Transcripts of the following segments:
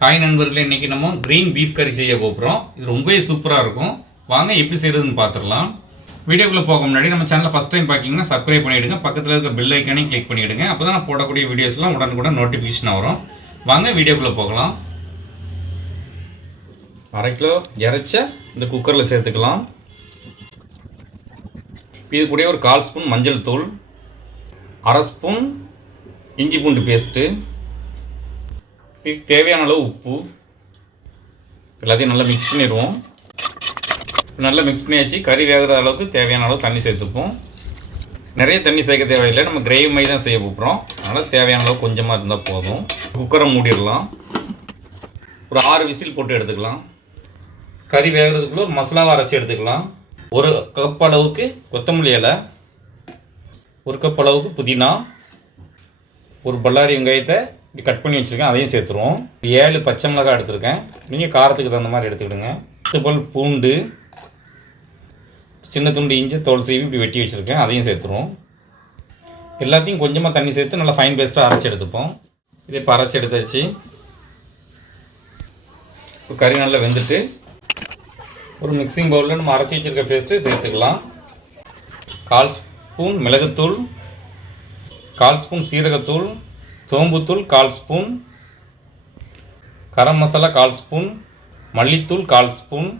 Hi நண்பர்களே இன்றைக்கி நம்ம க்ரீன் பீஃப் கறி செய்ய போகிறோம் இது ரொம்பவே சூப்பராக இருக்கும். வாங்க எப்படி செய்கிறதுன்னு பார்த்துடலாம் வீடியோக்குள்ளே போக முன்னாடி நம்ம சேனலை ஃபஸ்ட் டைம் பார்க்கிங்கன்னா சப்ஸ்கிரைப் பண்ணிவிடுங்க பக்கத்தில் இருக்க பெல் ஐக்கானையும் கிளிக் பண்ணிவிடுங்க அப்போ தான் நான் போடக்கூடிய வீடியோஸ்லாம் உடனுக்குடன் நோட்டிஃபிகேஷன் வரும். வாங்க வீடியோக்குள்ளே போகலாம். அரை கிலோ இறைச்ச இந்த குக்கரில் சேர்த்துக்கலாம். இது கூட ஒரு கால் ஸ்பூன் மஞ்சள் தூள் அரை ஸ்பூன் இஞ்சி பூண்டு பேஸ்ட்டு இதுக்கு தேவையான அளவு உப்பு. எல்லாத்தையும் நல்லா மிக்ஸ் பண்ணிடுவோம். நல்லா மிக்ஸ் பண்ணியாச்சு. கறி வேகிற அளவுக்கு தேவையான அளவு தண்ணி சேர்த்துப்போம். நிறைய தண்ணி சேர்க்க தேவையில்லை. நம்ம கிரேவி மாதிரி தான் செய்ய போகிறோம். அதனால் தேவையான அளவு கொஞ்சமாக இருந்தால் போதும். குக்கரை மூடிடலாம். ஒரு ஆறு விசில் போட்டு எடுத்துக்கலாம். கறி வேகிறதுக்குள்ள ஒரு மசாலாவை அரைச்சி எடுத்துக்கலாம். ஒரு கப் அளவுக்கு கொத்தமல்லி இலை ஒரு கப் அளவுக்கு புதினா ஒரு பல்லாரி வெங்காயத்தை இப்படி கட் பண்ணி வச்சுருக்கேன் அதையும் சேர்த்துருவோம். ஏழு பச்சை மிளகாய் எடுத்திருக்கேன். நீங்கள் காரத்துக்கு தகுந்த மாதிரி எடுத்துக்கிடுங்க. பத்து பூண்டு சின்ன துண்டு இஞ்சி தோல் சீவி இப்படி வெட்டி வச்சுருக்கேன் அதையும் சேர்த்துருவோம். எல்லாத்தையும் கொஞ்சமாக தண்ணி சேர்த்து நல்லா ஃபைன் பேஸ்ட்டாக அரைச்சி எடுத்துப்போம். இதை இப்போ அரைச்சி எடுத்தாச்சு. இப்போ கறி நல்லா வெந்துட்டு ஒரு மிக்சிங் பவுலில் நம்ம அரைச்சி வச்சுருக்க பேஸ்ட்டு சேர்த்துக்கலாம். கால் ஸ்பூன் மிளகுத்தூள் கால் ஸ்பூன் சீரகத்தூள் சோம்புத்தூள் கால் ஸ்பூன். கரம் மசாலா கால் ஸ்பூன். மல்லித்தூள் கால் ஸ்பூன்.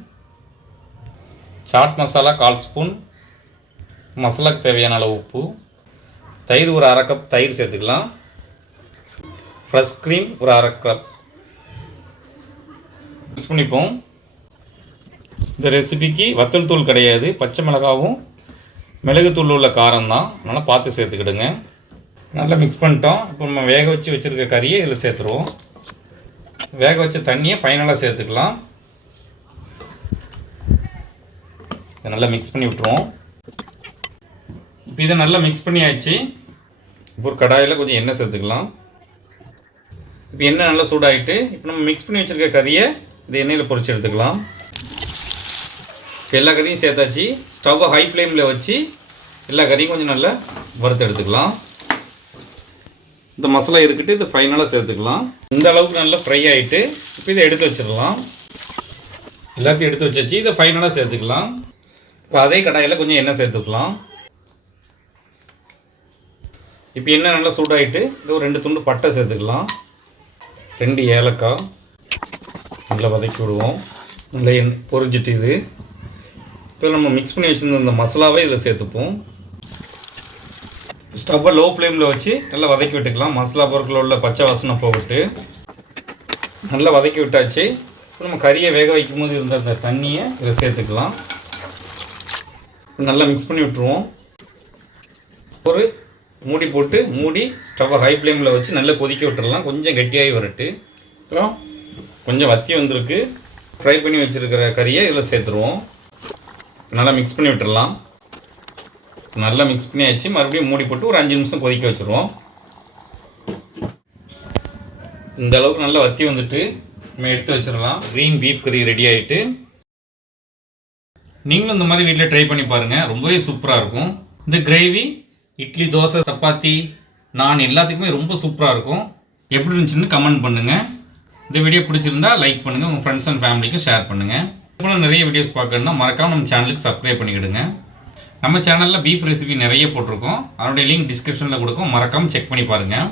சாட் மசாலா கால் ஸ்பூன். மசாலாக்கு தேவையான அளவு உப்பு. தயிர் ஒரு அரை கப் தயிர் சேர்த்துக்கலாம். ஃப்ரெஷ் க்ரீம் ஒரு அரை கப் மிக்ஸ் பண்ணிப்போம். இந்த ரெசிபிக்கு வத்தல் தூள் கிடையாது. பச்சை மிளகாவும் மிளகுத்தூள் உள்ள காரம் தான் அதனால் பார்த்து சேர்த்துக்கிடுங்க. நல்லா மிக்ஸ் பண்ணிட்டோம். இப்போ நம்ம வேக வச்சு வச்சுருக்க கறியை இதில் சேர்த்துருவோம். வேக வச்ச தண்ணியை ஃபைனலாக சேர்த்துக்கலாம். இதை நல்லா மிக்ஸ் பண்ணி விட்ருவோம் இப்போ இதை நல்லா மிக்ஸ் பண்ணியாச்சு. இப்போ ஒரு கடாயில் கொஞ்சம் எண்ணெய் சேர்த்துக்கலாம். இப்போ எண்ணெய் நல்லா சூடாகிட்டு இப்போ நம்ம மிக்ஸ் பண்ணி வச்சுருக்க கறியை இந்த எண்ணெயில் பொரிச்சு எடுத்துக்கலாம். எல்லா கறியும் சேர்த்தாச்சு. ஸ்டவ்வை ஹை ஃப்ளேமில் வச்சு எல்லா கறியும் கொஞ்சம் நல்லா வறுத்து எடுத்துக்கலாம். இந்த மசாலா இருக்கட்டு இதை ஃபைனலாக சேர்த்துக்கலாம். இந்த அளவுக்கு நல்லா ஃப்ரை ஆகிட்டு இப்போ இதை எடுத்து வச்சிடலாம். எல்லாத்தையும் எடுத்து வச்சாச்சு இதை ஃபைனலாக சேர்த்துக்கலாம். இப்போ அதே கடாயில் கொஞ்சம் எண்ணெய் சேர்த்துக்கலாம். இப்போ எண்ணெய் நல்லா சூடாகிட்டு இது ஒரு ரெண்டு துண்டு பட்டை சேர்த்துக்கலாம். ரெண்டு ஏலக்காய். நல்லா வதக்கி விடுவோம். நல்லா எண் பொரிஞ்சிட்டு இது. இப்போ நம்ம மிக்ஸ் பண்ணி வச்சுருந்த இந்த மசாலாவை இதில் சேர்த்துப்போம். ஸ்டவ்வை லோ ஃப்ளேமில் வச்சு நல்லா வதக்கி விட்டுக்கலாம். மசாலா பொருட்களில் உள்ள பச்சை வாசனை போட்டு நல்லா வதக்கி விட்டாச்சு. நம்ம கறியை வேக வைக்கும் போது இருந்த அந்த தண்ணியை இதில் சேர்த்துக்கலாம். நல்லா மிக்ஸ் பண்ணி விட்டுருவோம். ஒரு மூடி போட்டு மூடி ஸ்டவ்வை ஹை ஃப்ளேமில் வச்சு நல்லா கொதிக்க விட்டுடலாம் கொஞ்சம் கெட்டியாகி வரட்டு அப்புறம் கொஞ்சம் வத்தி வந்திருக்கு. ஃப்ரை பண்ணி வச்சுருக்கிற கறியை இதில் சேர்த்துருவோம். நல்லா மிக்ஸ் பண்ணி விட்டுடலாம் நல்லா மிக்ஸ் பண்ணியாச்சு. மறுபடியும் மூடி போட்டு ஒரு அஞ்சு நிமிஷம் கொதிக்க வச்சுருவோம். இந்த அளவுக்கு நல்லா வத்தி வந்துட்டு நம்ம எடுத்து வச்சிடலாம். க்ரீன் பீஃப் கறி ரெடி ஆகிட்டு நீங்களும் இந்த மாதிரி வீட்டில் ட்ரை பண்ணி பாருங்கள் ரொம்பவே சூப்பராக இருக்கும். இந்த கிரேவி இட்லி தோசை சப்பாத்தி நான் எல்லாத்துக்குமே ரொம்ப சூப்பராக இருக்கும். எப்படி இருந்துச்சுன்னு கமெண்ட் பண்ணுங்கள் இந்த வீடியோ பிடிச்சிருந்தா லைக் பண்ணுங்கள் உங்கள் ஃப்ரெண்ட்ஸ் அண்ட் ஃபேமிலிக்கும் ஷேர் பண்ணுங்கள் இது நிறைய வீடியோஸ் பார்க்கணுன்னா மறக்காமல் நம்ம சேனலுக்கு சப்ஸ்கிரைப் பண்ணிக்கிடுங்க. நம்ம சேனலில் பீஃப் ரெசிபி நிறைய போட்டிருக்கோம். அதனுடைய லிங்க் டிஸ்கிரிப்ஷனில் கொடுக்கும். மறக்காமல் செக் பண்ணி பாருங்கள்